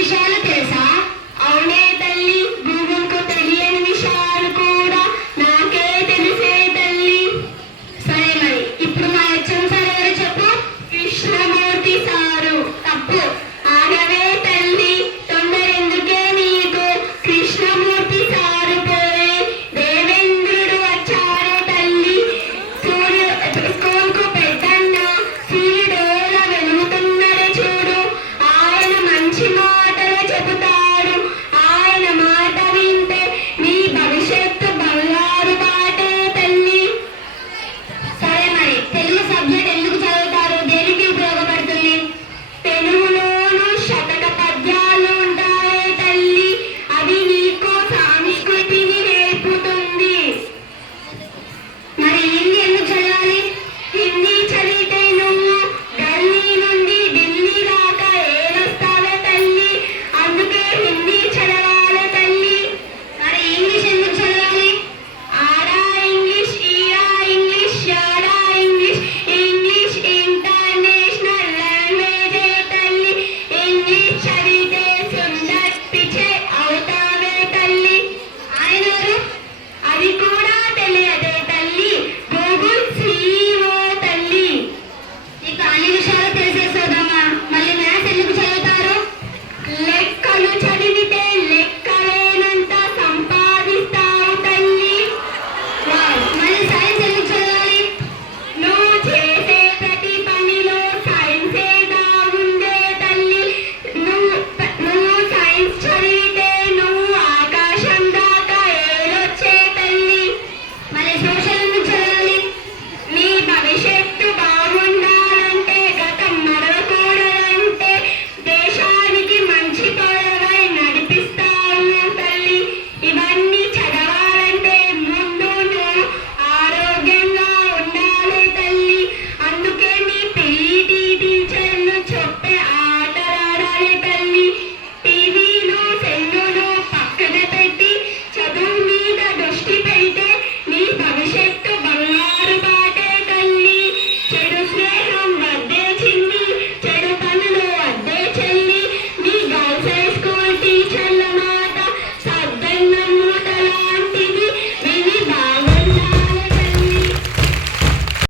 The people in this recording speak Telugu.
విషయాలు తెలుసా? అవునే తల్లి, గూగుల్కు తెలియని విషయాలు కూడా నాకే తెలిసే తల్లి. సరే మరి ఇప్పుడు మా హెచ్ఎం సార్ ఎవరు చెప్పు? కృష్ణమూర్తి సారు. తప్పు. ఆగవే తల్లి, తొందర ఎందుకే నీకు? కృష్ణమూర్తి సారు పోయి దేవేంద్రుడు వచ్చారు తల్లి. స్కూల్కు పెద్దన్న సూర్యుడోలా వెలుగుతున్నది చూడు. ఆయన మంచి మాటలు చెబుతారు.